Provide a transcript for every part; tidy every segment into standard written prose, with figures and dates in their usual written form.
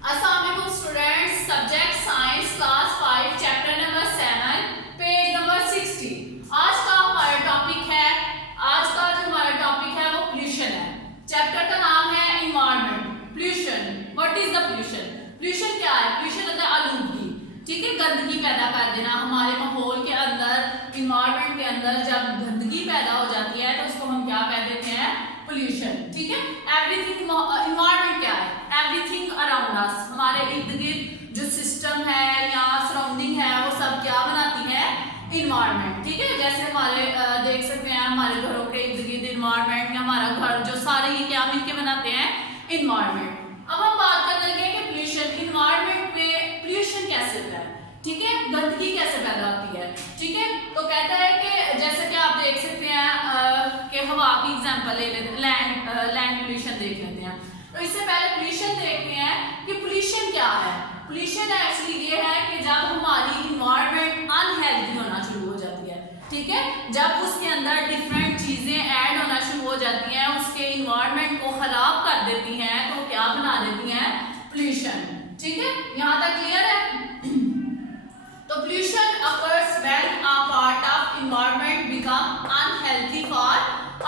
अस्सलाम वालेकुम students, subject science class 5 chapter number 7 page number 60। आज का जो हमारा टॉपिक है वो पोल्यूशन है। चैप्टर का नाम है environment. Pollution, what is the pollution? Pollution क्या है? पोल्यूशन होता है आलूदगी, ठीक है, गंदगी पैदा कर देना हमारे माहौल के अंदर, एनवायरनमेंट के अंदर। जब गंदगी पैदा हो जाती है तो उसको हम क्या कह देते हैं? पोल्यूशन, ठीक है। एवरीथिंग, एनवायरनमेंट क्या है? एवरीथिंग अराउंड अस, हमारे इर्द गिर्द जो सिस्टम है या सराउंडिंग है वो सब क्या बनाती है? इन्वायरमेंट, ठीक है। जैसे हमारे देख सकते हैं हमारे घरों के इर्द गिर्द इन्वायरमेंट, या हमारा घर जो सारे ये क्या मिलके बनाते हैं? इन्वायरमेंट। अब हम बात करने लगे कि पोल्यूशन, इन्वायरमेंट में पोल्यूशन कैसे होता है, ठीक है, गंदगी कैसे पैदा होती है, ठीक है। तो कहता है कि जैसे कि आप देख सकते हैं कि हवा की एग्जांपल ले लेते हैं, लैंड पोल्यूशन देख लेते हैं। तो इससे पहले पोल्यूशन देखते हैं कि पोल्यूशन क्या है। पोल्यूशन एक्चुअली ये है कि जब हमारी इन्वायरमेंट अनहेल्दी होना शुरू हो जाती है, ठीक है, जब उसके अंदर डिफरेंट चीजें ऐड होना शुरू हो जाती हैं, उसके इन्वायरमेंट को खराब कर देती हैं, तो क्या बना देती हैं? पोल्यूशन, ठीक है। यहाँ तक क्लियर है? तो pollution occurs when a part of environment become unhealthy for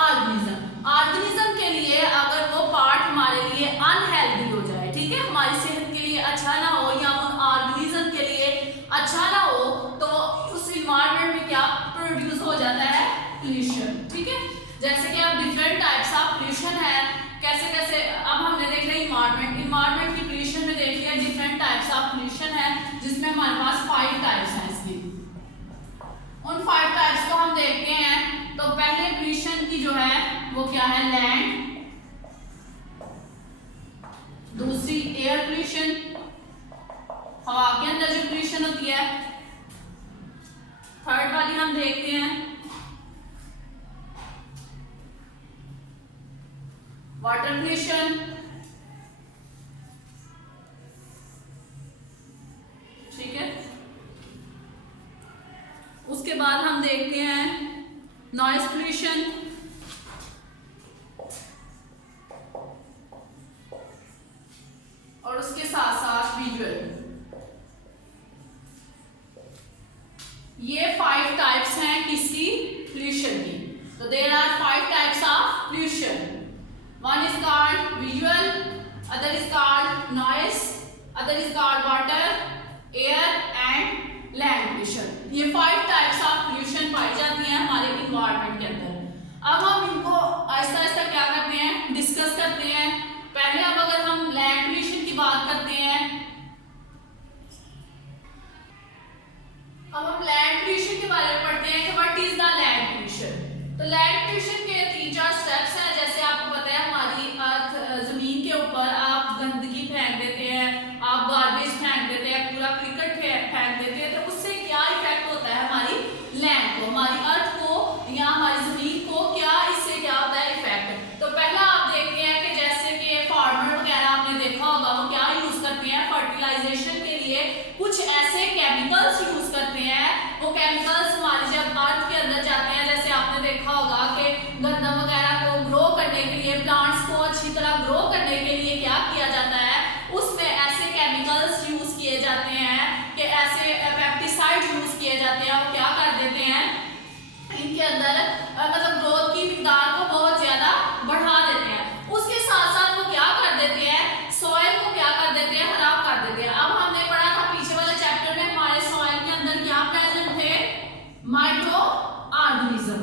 organism. Organism के लिए अगर वो पार्ट हमारे लिए अनहेल्दी हो जाए, ठीक है, हमारी सेहत के लिए अच्छा ना हो या उन ऑर्गेनिज्म के लिए अच्छा ना हो, तो उस इन्वायरमेंट में क्या प्रोड्यूस हो जाता है? पोल्यूशन, ठीक है। जैसे कि अब डिफरेंट टाइप्स ऑफ पोल्यूशन है, कैसे कैसे। अब हमने देख लिया इन्वायरमेंट की पोल्यूशन में देख लिया डिफरेंट टाइप्स ऑफ पोल्यूशन है, जिसमें हमारे पास 5 टाइप्स हैं इसकी। उन 5 टाइप्स को हम देखते हैं। तो पहले पोल्यूशन की जो है वो क्या है? लैंड। दूसरी एयर पोल्यूशन, हवा के अंदर जो पोल्यूशन होती है। थर्ड वाली हम देखते हैं वाटर पोल्यूशन, ठीक है। उसके बाद हम देखते हैं नॉइज पोल्यूशन, और उसके साथ साथ विजुअल। ये 5 टाइप्स हैं किसकी? पोल्यूशन की। तो there are 5 types of pollution. One is called visual, other is called noise, other is called water, air and land pollution. ये 5 types of pollution पाई जाती हैं हमारे environment के अंदर। अब हम इनको आहिस्ता आहिस्ता क्या करते हैं? डिस्कस करते हैं। पहले अब अगर हम land pollution की बात करते हैं, अब हम land pollution के बारे में पढ़ते हैं कि what is the land pollution। तो land pollution के 3-4 स्टेप्स हैं। जैसे आपको पता है हमारी अर्थ, जमीन के ऊपर आप गंदगी फेंक देते हैं, आप गार्बेज फेंक देते हैं, पूरा क्रिकेट फेंक देते हैं, तो उससे क्या इफेक्ट होता है हमारी लैंड को, हमारी अर्थ को या हमारी जमीन को? क्या इससे क्या होता है इफेक्ट? तो पहला आप देखते हैं कि जैसे कि फार्मर वगैरह आपने देखा होगा वो क्या यूज करते हैं? फर्टिलाइजेशन के लिए कुछ ऐसे केमिकल्स यूज करते हैं। वो केमिकल्स हमारी जब अर्थ के अंदर जाते हैं, जैसे आपने देखा होगा कि गंदम वगैरह को ग्रो करने के लिए, प्लांट्स को अच्छी तरह ग्रो करने के लिए क्या किया जाता है? उसमें ऐसे केमिकल्स यूज किए जाते हैं कि ऐसे पेस्टिसाइड्स यूज किए जाते हैं। वो क्या कर देते हैं? इनके अंदर मतलब ग्रोथ की मिकदार को बहुत ज्यादा बढ़ा देते हैं। उसके साथ साथ वो क्या कर देते हैं? सॉइल को क्या कर देते हैं? खराब कर देते हैं। अब हमने पढ़ा था पीछे वाले चैप्टर में हमारे सॉइल के अंदर क्या प्रेजेंट थे? Micro organism.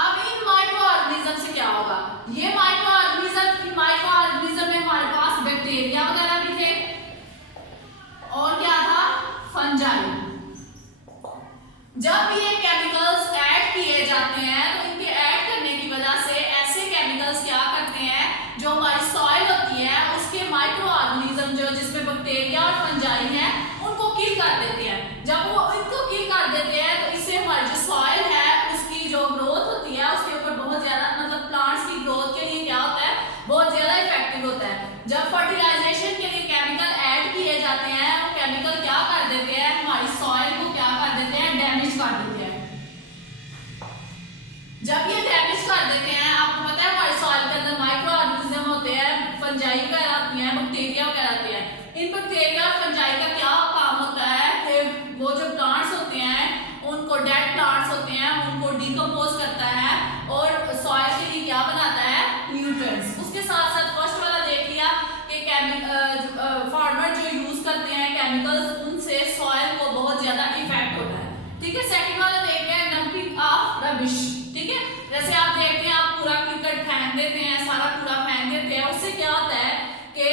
अब इन माइक्रो ऑर्गेनिज्म से क्या होगा? ये माइक्रो ऑर्गेनिज्म में हमारे पास बैक्टीरिया वगैरह भी थे, और क्या था? फंजाई। जब ये केमिकल्स ऐड किए जाते हैं तो इनके ऐड करने की वजह से ऐसे केमिकल्स क्या करते हैं? जो हमारी सॉइल होती है उसके माइक्रो ऑर्गेनिज्म जो जिसमें बैक्टीरिया और फंजाई है उनको किल कर देते हैं। जब वो इनको किल कर देते हैं तो इससे हमारी जो सॉइल है उसकी जो ग्रोथ होती है उसके ऊपर बहुत ज्यादा, मतलब प्लांट्स की ग्रोथ के लिए क्या होता है? बहुत ज्यादा इफेक्टिव होता है। जब फर्टिलाइजेशन के लिए केमिकल ऐड किए जाते हैं, वो केमिकल क्या कर देते हैं? हमारी सॉइल को क्या कर देते हैं? डैमेज कर देते हैं। जब ये डैमेज कर देते हैं, आपको पता है हमारी सॉइल के अंदर माइक्रो फंजाई वगैरह आती हैं, बैक्टीरिया वगैरह आते हैं। इन बैक्टीरिया और फंजाई का क्या काम होता है कि वो जो प्लांट्स होते हैं उनको, डेड प्लांट्स होते हैं, उनको डिकम्पोज करता है और सॉइल के लिए क्या बनाता है, न्यूट्रिएंट्स। उसके साथ साथ फर्स्ट वाला देख लिया कि फार्मर जो यूज करते हैं केमिकल्स, उनसे सॉइल को बहुत ज्यादा इफेक्ट होता है। ठीक है, सेकंड वाला देखते हैं डंपिंग ऑफ रबिश। ठीक है, जैसे आप देखते हैं आप पूरा क्रिकेट फेंक देते हैं, सारा कूड़ा फेंक देते हैं, उससे क्या होता है कि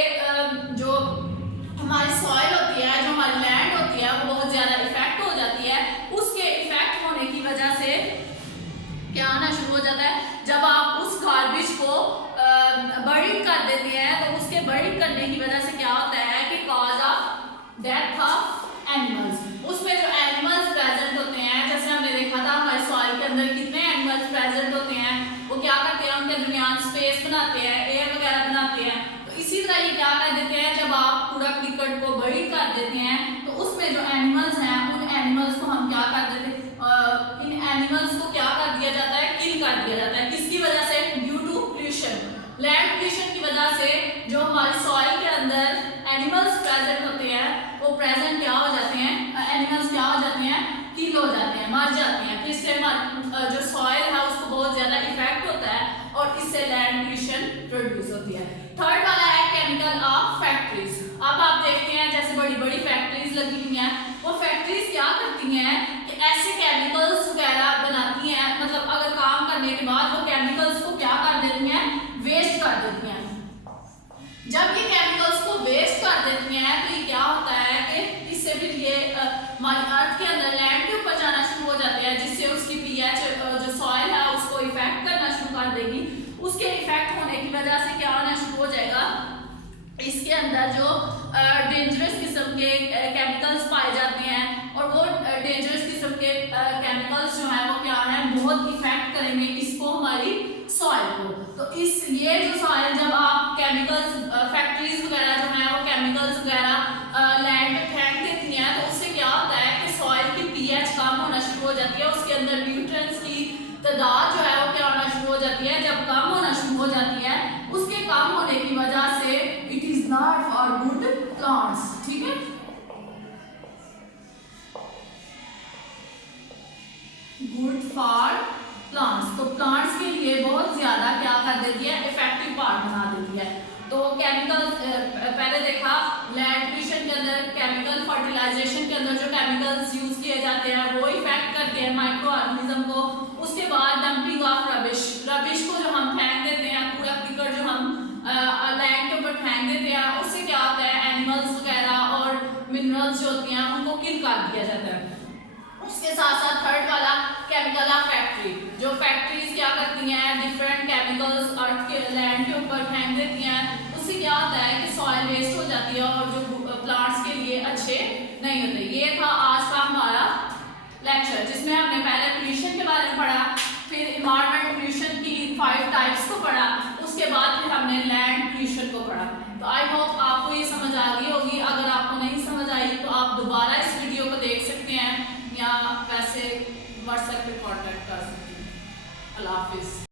जो हमारी सॉइल होती है, जो हमारी लैंड होती है, वो बहुत ज्यादा इफेक्ट हो जाती है। उसके इफेक्ट होने की वजह से क्या आना शुरू हो जाता है, जब आप उस गार्बेज को बर्न कर देते हैं तो उसके बर्न करने की वजह से क्या होता है कि cause of death of animals. उसमें जो एनिमल्स प्रेजेंट होते हैं, जैसे हमने देखा था हमारे सॉइल के अंदर कितने एनिमल्स प्रेजेंट होते हैं, वो क्या करते हैं, उनके दरमियान स्पेस बनाते हैं, एयर वगैरह बनाते हैं। तो इसी तरह ये क्या कर देते हैं, जब आप पूरा क्रिकेट को बर्न कर देते हैं तो उसमें जो एनिमल्स हैं, उन एनिमल्स को हम क्या कर देते हैं, इन एनिमल्स को क्या कर दिया जाता है, किल कर दिया जाता है। किसकी वजह से, due to pollution, land pollution की वजह से जो हमारी सॉइल के अंदर एनिमल्स प्रेजेंट होते हैं वो प्रेजेंट क्या हो जाते हैं, एनिमल्स क्या हो जाते हैं, किल हो जाते हैं, मर जाते हैं। तो इससे जो सॉइल है उसको बहुत ज्यादा इफेक्ट होता है और इससे लैंड पोल्यूशन प्रोड्यूस होती है। थर्ड वाला है केमिकल ऑफ फैक्ट्रीज। अब आप देखते हैं जैसे बड़ी बड़ी फैक्ट्रीज लगी हुई हैं, वो फैक्ट्रीज क्या करती हैं कि ऐसे केमिकल्स वगैरह बनाती हैं, मतलब अगर काम करने के बाद वो केमिकल्स को क्या कर देती हैं, वेस्ट कर देती हैं। जब ये केमिकल्स को वेस्ट कर देती हैं तो ये क्या होता है कि इससे फिर ये हमारी अर्थ के अंदर, लैंड के ऊपर जाना शुरू हो जाते हैं, जिससे उसकी पीएच जो सॉइल है उसको इफेक्ट करना शुरू कर देगी। उसके इफेक्ट होने की वजह से क्या होना शुरू हो जाएगा, इसके अंदर जो डेंजरस किस्म के केमिकल्स पाए जाते हैं और वो डेंजरस किस्म के केमिकल्स जो है वो क्या है, बहुत इफेक्ट करेंगे इसको, हमारी सॉइल को। तो इस ये जो सॉइल, जब आप केमिकल्स फैक्ट्रीज वगैरह जो है वो केमिकल्स वगैरह लैंड में फेंक देती हैं तो उससे क्या होता है कि सॉइल की पीएच कम होना शुरू हो जाती है, उसके अंदर न्यूट्रिएंट्स की तादाद जो है वो क्या होना शुरू हो जाती है। जब कम होना शुरू हो जाती है, उसके कम होने की वजह से it is not for good plants. ठीक है, गुड फॉर प्लांट्स, तो प्लांट्स के लिए बहुत ज्यादा क्या कर देती है, इफेक्टिव पार्ट बना देती है। तो केमिकल्स पहले देखा लैंड पोल्यूशन के अंदर, केमिकल फर्टिलाइजेशन के अंदर जो केमिकल्स यूज किए जाते हैं वो इफेक्ट करते हैं माइक्रो ऑर्गेनिज्म को। उसके बाद डंपिंग ऑफ रबिश, रबिश को जो हम फेंक देते हैं, पूरा क्रिकेट जो हम लैंड के ऊपर फेंक देते हैं, उससे क्या होता है, एनिमल्स वगैरह और मिनरल्स जो होती हैं उनको किल कर दिया जाता है। उसके साथ साथ थर्ड वाला केमिकल ऑफ फैक्ट्री, जो फैक्ट्रीज क्या करती हैं, डिफरेंट केमिकल्स अर्थ के, लैंड के ऊपर फेंक देती हैं, उससे क्या होता है कि सॉइल वेस्ट हो जाती है और जो प्लांट्स के लिए अच्छे नहीं होते। ये था आज का हमारा लेक्चर, जिसमें हमने पहले पोल्यूशन के बारे में पढ़ा, फिर इन्वायरमेंट पोल्यूशन की 5 टाइप्स को पढ़ा, उसके बाद फिर हमने लैंड पोल्यूशन को पढ़ा। तो आई होप आपको ये समझ आ गई होगी। अगर आपको नहीं समझ आई तो आप दोबारा इस वीडियो को देख सकते हैं या वैसे व्हाट्सएप पे कांटेक्ट कर सकते हैं। अल्लाह हाफिज़।